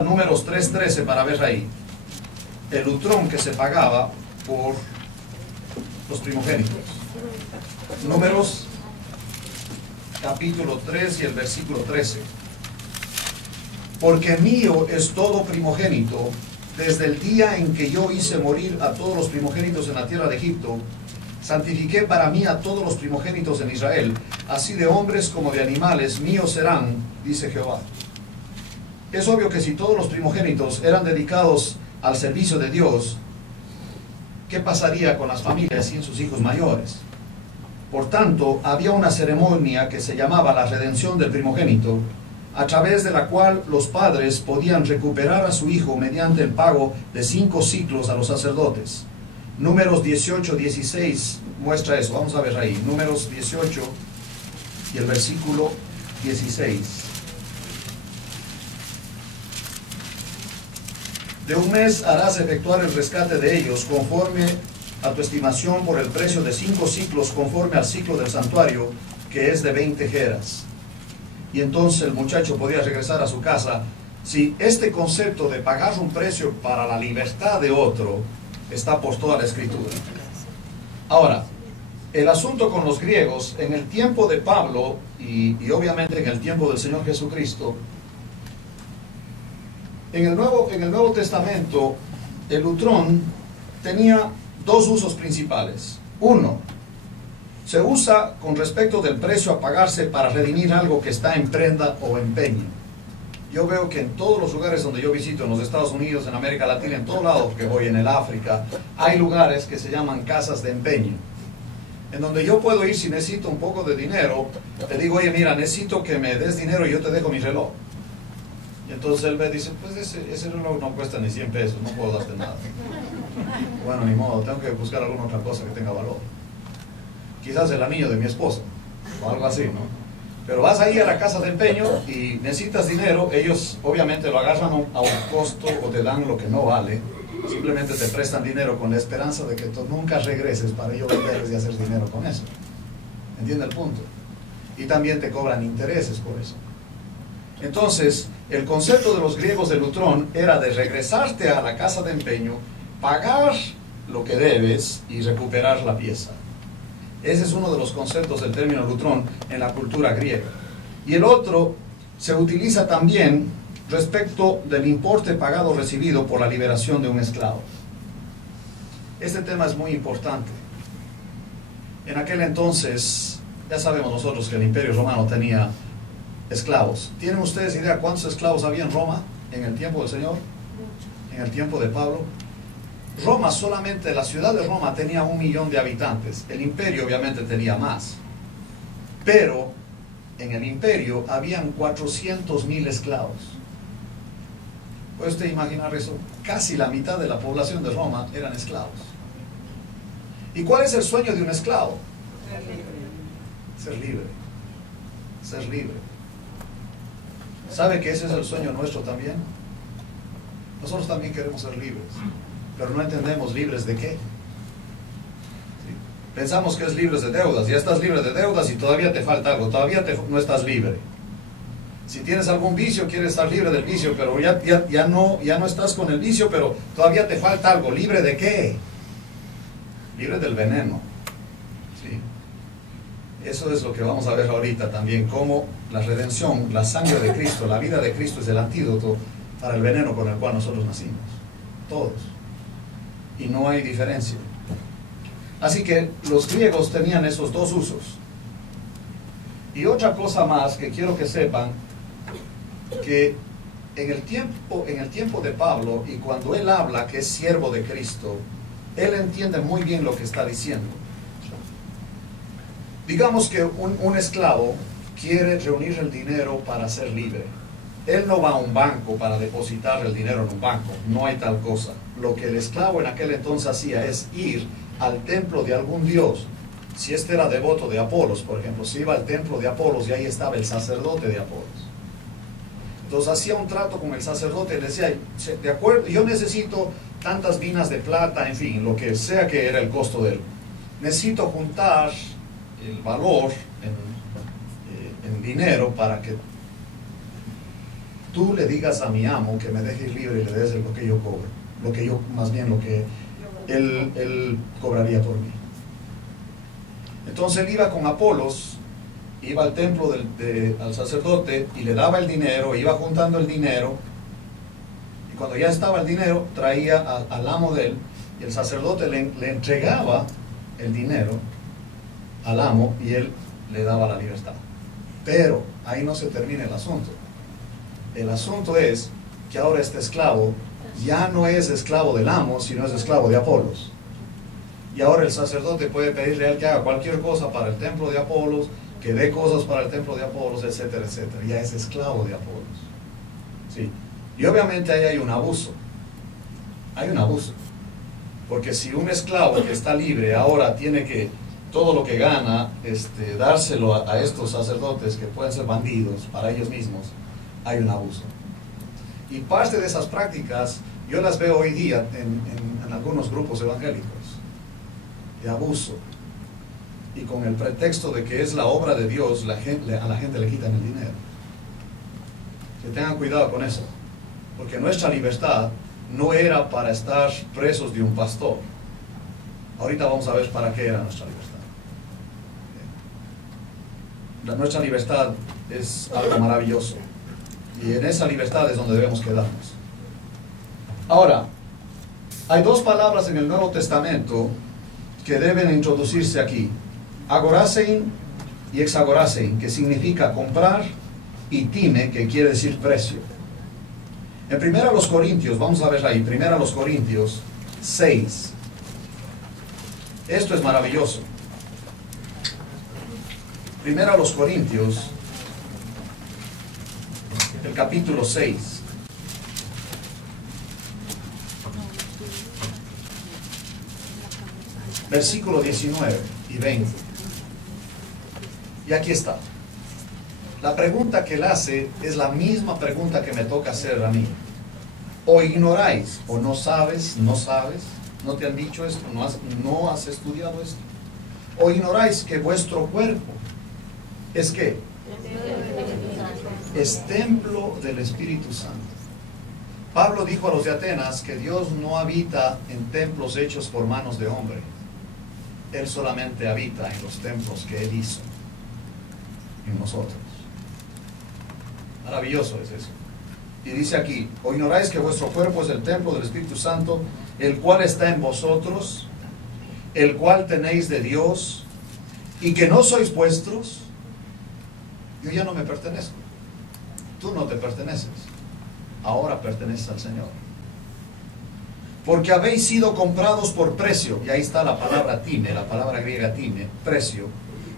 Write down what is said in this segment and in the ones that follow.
Números 3:13 para ver ahí el utrón que se pagaba por los primogénitos. Números capítulo 3 y el versículo 13. Porque mío es todo primogénito, desde el día en que yo hice morir a todos los primogénitos en la tierra de Egipto, santifiqué para mí a todos los primogénitos en Israel, así de hombres como de animales, míos serán, dice Jehová. Es obvio que si todos los primogénitos eran dedicados al servicio de Dios, ¿qué pasaría con las familias sin sus hijos mayores? Por tanto, había una ceremonia que se llamaba la redención del primogénito, a través de la cual los padres podían recuperar a su hijo mediante el pago de 5 ciclos a los sacerdotes. Números 18-16 muestra eso. Vamos a ver ahí. Números 18 y el versículo 16. De un mes harás efectuar el rescate de ellos conforme a tu estimación por el precio de 5 ciclos conforme al ciclo del santuario, que es de 20 geras. Y entonces el muchacho podía regresar a su casa. Si este concepto de pagar un precio para la libertad de otro está por toda la escritura. Ahora, el asunto con los griegos, en el tiempo de Pablo y obviamente en el tiempo del Señor Jesucristo, en el Nuevo Testamento, el utrón tenía 2 usos principales. Uno, se usa con respecto del precio a pagarse para redimir algo que está en prenda o empeño. Yo veo que en todos los lugares donde yo visito, en los Estados Unidos, en América Latina, en todos lados que voy, en el África, hay lugares que se llaman casas de empeño, en donde yo puedo ir si necesito un poco de dinero. Te digo, oye, mira, necesito que me des dinero y yo te dejo mi reloj. Y entonces él me dice, pues ese reloj no cuesta ni 100 pesos, no puedo darte nada. Bueno, ni modo, tengo que buscar alguna otra cosa que tenga valor. Quizás el anillo de mi esposa, o algo así, ¿no? Pero vas ahí a la casa de empeño y necesitas dinero, ellos obviamente lo agarran a un costo o te dan lo que no vale. Simplemente te prestan dinero con la esperanza de que tú nunca regreses para ellos venderles y hacer dinero con eso. ¿Entiende el punto? Y también te cobran intereses por eso. Entonces, el concepto de los griegos del utrón era de regresarte a la casa de empeño, pagar lo que debes y recuperar la pieza. Ese es uno de los conceptos del término lutrón en la cultura griega. Y el otro se utiliza también respecto del importe pagado o recibido por la liberación de un esclavo. Este tema es muy importante. En aquel entonces, ya sabemos nosotros que el Imperio Romano tenía esclavos. ¿Tienen ustedes idea cuántos esclavos había en Roma en el tiempo del Señor? En el tiempo de Pablo. Roma, solamente la ciudad de Roma tenía 1 millón de habitantes. El imperio obviamente tenía más. Pero en el imperio habían 400.000 esclavos. ¿Puede usted imaginar eso? Casi la mitad de la población de Roma eran esclavos. ¿Y cuál es el sueño de un esclavo? Ser libre. Ser libre. ¿Sabe que ese es el sueño nuestro también? Nosotros también queremos ser libres. Pero no entendemos libres de qué. ¿Sí? Pensamos que es libres de deudas. Ya estás libre de deudas y todavía te falta algo. Todavía no estás libre. Si tienes algún vicio, quieres estar libre del vicio, pero ya no estás con el vicio, pero todavía te falta algo. ¿Libre de qué? Libre del veneno. ¿Sí? Eso es lo que vamos a ver ahorita también, cómo la redención, la sangre de Cristo, la vida de Cristo es el antídoto para el veneno con el cual nosotros nacimos. Todos. Y no hay diferencia. Así que los griegos tenían esos 2 usos. Y otra cosa más que quiero que sepan, que en el tiempo de Pablo, y cuando él habla que es siervo de Cristo, él entiende muy bien lo que está diciendo. Digamos que un esclavo quiere reunir el dinero para ser libre. Él no va a un banco para depositar el dinero en un banco, no hay tal cosa. Lo que el esclavo en aquel entonces hacía es ir al templo de algún dios. Si este era devoto de Apolos, por ejemplo, se iba al templo de Apolos y ahí estaba el sacerdote de Apolos. Entonces hacía un trato con el sacerdote y le decía, de acuerdo, yo necesito tantas minas de plata, en fin, lo que sea que era el costo de él. Necesito juntar el valor en dinero para que tú le digas a mi amo que me deje ir libre y le des lo que yo cobro, más bien lo que él cobraría por mí. Entonces él iba con Apolos, iba al templo al sacerdote y le daba el dinero, iba juntando el dinero, y cuando ya estaba el dinero traía al amo de él, y el sacerdote le entregaba el dinero al amo y él le daba la libertad. Pero ahí no se termina el asunto. El asunto es que ahora este esclavo ya no es esclavo del amo, sino es esclavo de Apolos. Y ahora el sacerdote puede pedirle a él que haga cualquier cosa para el templo de Apolos, que dé cosas para el templo de Apolos, etcétera, etcétera. Ya es esclavo de Apolos. ¿Sí? Y obviamente ahí hay un abuso. Hay un abuso. Porque si un esclavo que está libre ahora tiene que todo lo que gana dárselo a estos sacerdotes que pueden ser bandidos para ellos mismos, hay un abuso. Y parte de esas prácticas yo las veo hoy día en algunos grupos evangélicos de abuso, y con el pretexto de que es la obra de Dios, a la gente le quitan el dinero. Que tengan cuidado con eso, porque nuestra libertad no era para estar presos de un pastor. Ahorita vamos a ver para qué era nuestra libertad. Nuestra libertad es algo maravilloso, y en esa libertad es donde debemos quedarnos. Ahora, hay dos palabras en el Nuevo Testamento que deben introducirse aquí: agorasein y exagorasein, que significa comprar, y time, que quiere decir precio. En 1 Corintios, vamos a ver ahí, 1 Corintios 6. Esto es maravilloso. 1 Corintios, el capítulo 6. Versículo 19 y 20. Y aquí está. La pregunta que él hace es la misma pregunta que me toca hacer a mí. O ignoráis, o no sabes, no te han dicho esto, no has estudiado esto. O ignoráis que vuestro cuerpo es ¿qué? Es templo del Espíritu Santo. Pablo dijo a los de Atenas que Dios no habita en templos hechos por manos de hombre. Él solamente habita en los templos que Él hizo, en nosotros. Maravilloso es eso. Y dice aquí: o ignoráis que vuestro cuerpo es el templo del Espíritu Santo, el cual está en vosotros, el cual tenéis de Dios, y que no sois vuestros. Yo ya no me pertenezco. Tú no te perteneces. Ahora perteneces al Señor. Porque habéis sido comprados por precio. Y ahí está la palabra time, la palabra griega time, precio.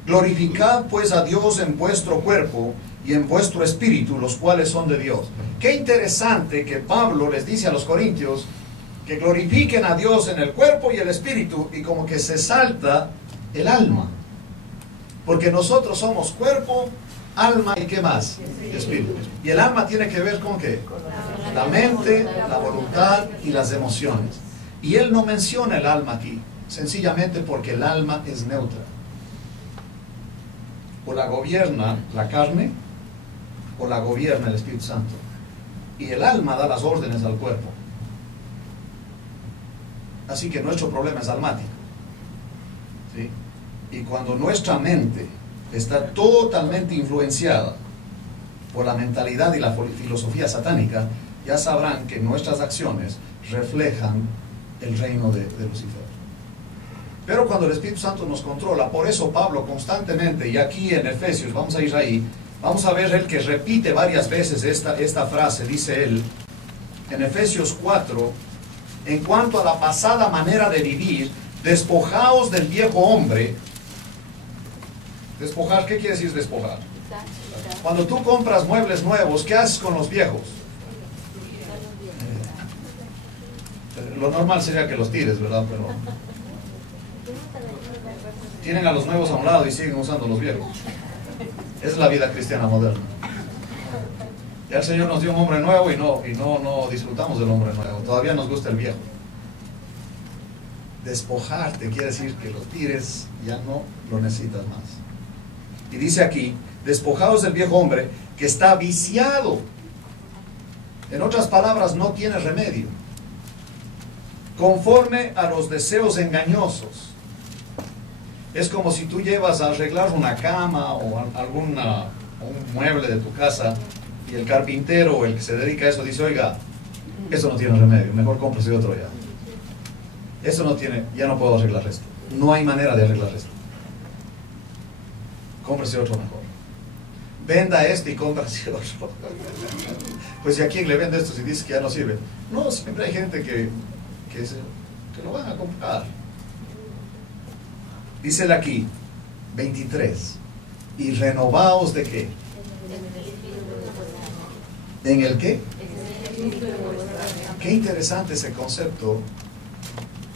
Glorificad pues a Dios en vuestro cuerpo y en vuestro espíritu, los cuales son de Dios. Qué interesante que Pablo les dice a los corintios que glorifiquen a Dios en el cuerpo y el espíritu, y como que se salta el alma. Porque nosotros somos cuerpo, alma y ¿qué más? Espíritu. Y el alma tiene que ver con ¿qué? La mente, la voluntad y las emociones. Y él no menciona el alma aquí, sencillamente porque el alma es neutra. O la gobierna la carne, o la gobierna el Espíritu Santo. Y el alma da las órdenes al cuerpo. Así que nuestro problema es almático. ¿Sí? Y cuando nuestra mente está totalmente influenciada por la mentalidad y la filosofía satánica, ya sabrán que nuestras acciones reflejan el reino de Lucifer. Pero cuando el Espíritu Santo nos controla, por eso Pablo constantemente, y aquí en Efesios, vamos a ir ahí, vamos a ver él que repite varias veces esta frase. Dice él en Efesios 4: en cuanto a la pasada manera de vivir, despojaos del viejo hombre. Despojar, ¿qué quiere decir despojar? Cuando tú compras muebles nuevos, ¿qué haces con los viejos? Lo normal sería que los tires, ¿verdad? Pero tienen a los nuevos a un lado y siguen usando los viejos. Esa es la vida cristiana moderna. Ya el Señor nos dio un hombre nuevo y no disfrutamos del hombre nuevo. Todavía nos gusta el viejo. Despojarte quiere decir que lo tires, ya no lo necesitas más. Y dice aquí: despojados del viejo hombre que está viciado En otras palabras, no tiene remedio. Conforme a los deseos engañosos. Es como si tú llevas a arreglar una cama o un mueble de tu casa y el carpintero o el que se dedica a eso dice, oiga, eso no tiene remedio, mejor cómprese otro ya. Eso no tiene, ya no puedo arreglar esto. No hay manera de arreglar esto. Cómprese otro mejor. Venda este y cómprese otro. Pues ¿y a quién le vende esto si dice que ya no sirve? No, siempre hay gente que lo van a comprar. Dícele aquí, 23. ¿Y renovaos de qué? ¿En el qué? Qué interesante ese concepto.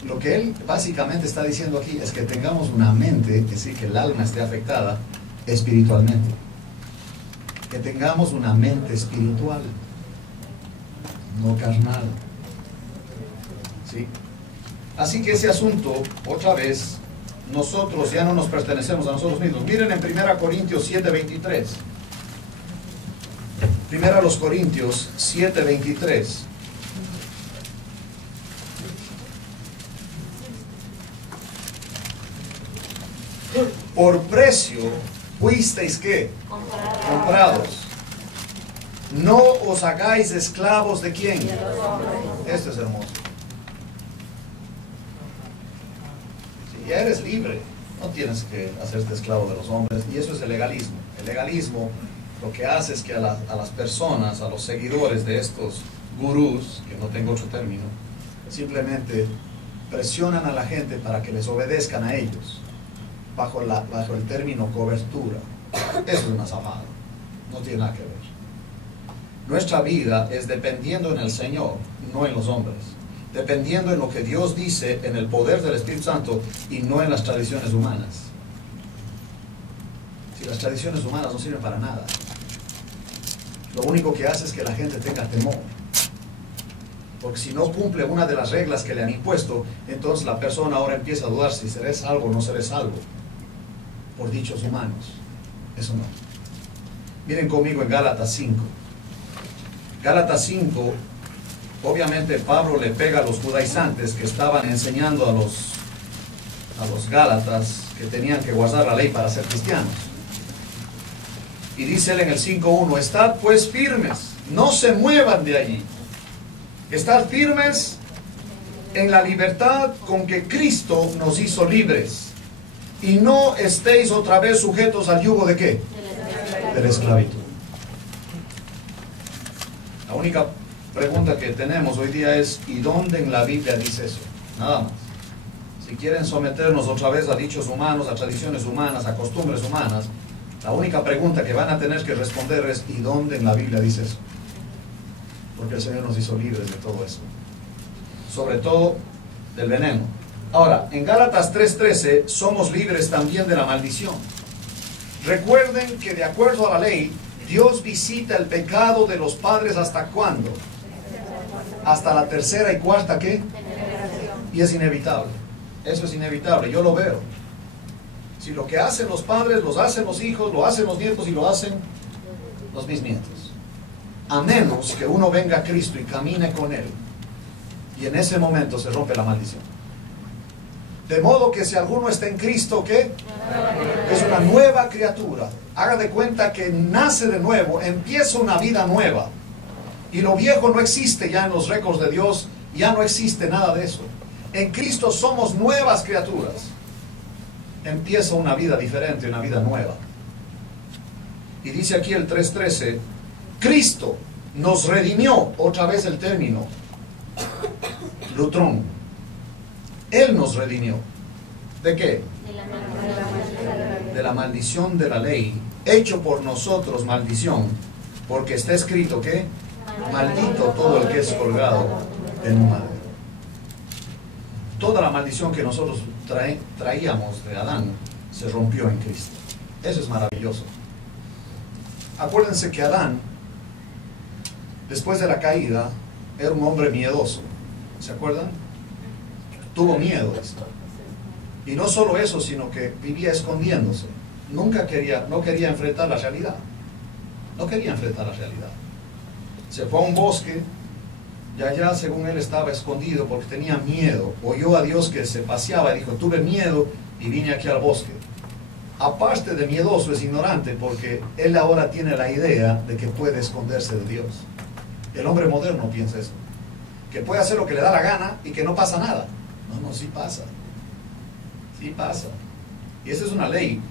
Lo que él básicamente está diciendo aquí es que tengamos una mente, es decir, que el alma esté afectada espiritualmente. Que tengamos una mente espiritual, no carnal. ¿Sí? Así que ese asunto, otra vez, nosotros ya no nos pertenecemos a nosotros mismos. Miren en 1 Corintios 7:23. 1 Corintios 7:23. Por precio fuisteis ¿qué? Comprados. No os hagáis esclavos de quién. Esto es hermoso. Si ya eres libre, no tienes que hacerte esclavo de los hombres. Y eso es el legalismo. El legalismo lo que hace es que a las personas, a los seguidores de estos gurús, que no tengo otro término, simplemente presionan a la gente para que les obedezcan a ellos. Bajo el término cobertura. Eso es una zafada, no tiene nada que ver. Nuestra vida es dependiendo en el Señor, no en los hombres, dependiendo en lo que Dios dice, en el poder del Espíritu Santo y no en las tradiciones humanas. Si las tradiciones humanas no sirven para nada, lo único que hace es que la gente tenga temor, porque si no cumple una de las reglas que le han impuesto, entonces la persona ahora empieza a dudar si seré salvo o no seré salvo por dichos humanos. Eso no. Miren conmigo en Gálatas 5. Gálatas 5, obviamente Pablo le pega a los judaizantes que estaban enseñando a los gálatas que tenían que guardar la ley para ser cristianos. Y dice él en el 5:1, estad pues firmes, no se muevan de allí. Estad firmes en la libertad con que Cristo nos hizo libres. Y no estéis otra vez sujetos al yugo de ¿qué? De la esclavitud. La única pregunta que tenemos hoy día es, ¿y dónde en la Biblia dice eso? Nada más. Si quieren someternos otra vez a dichos humanos, a tradiciones humanas, a costumbres humanas, la única pregunta que van a tener que responder es, ¿y dónde en la Biblia dice eso? Porque el Señor nos hizo libres de todo eso. Sobre todo del veneno. Ahora, en Gálatas 3:13 somos libres también de la maldición. Recuerden que de acuerdo a la ley, Dios visita el pecado de los padres ¿hasta cuándo? Hasta la tercera y cuarta ¿qué? Y es inevitable. Eso es inevitable, yo lo veo. Si lo que hacen los padres, los hacen los hijos, lo hacen los nietos y lo hacen los bisnietos. A menos que uno venga a Cristo y camine con Él. Y en ese momento se rompe la maldición. De modo que si alguno está en Cristo, ¿qué? Es una nueva criatura. Haga de cuenta que nace de nuevo, empieza una vida nueva. Y lo viejo no existe ya en los récords de Dios, ya no existe nada de eso. En Cristo somos nuevas criaturas. Empieza una vida diferente, una vida nueva. Y dice aquí el 3:13, Cristo nos redimió, otra vez el término, lutrón. Él nos redimió. ¿De qué? De la maldición de la ley, hecho por nosotros maldición, porque está escrito que maldito todo el que es colgado en un madero. Toda la maldición que nosotros traíamos de Adán se rompió en Cristo. Eso es maravilloso. Acuérdense que Adán, después de la caída, era un hombre miedoso. ¿Se acuerdan? Tuvo miedo de esto. Y no solo eso, sino que vivía escondiéndose. No quería enfrentar la realidad. No quería enfrentar la realidad. se fue a un bosque y allá, según él, estaba escondido porque tenía miedo. Oyó a Dios que se paseaba y dijo, tuve miedo y vine aquí al bosque. Aparte de miedoso, es ignorante porque él ahora tiene la idea de que puede esconderse de Dios. El hombre moderno piensa eso, que puede hacer lo que le da la gana y que no pasa nada. No, sí pasa. Sí pasa. Y esa es una ley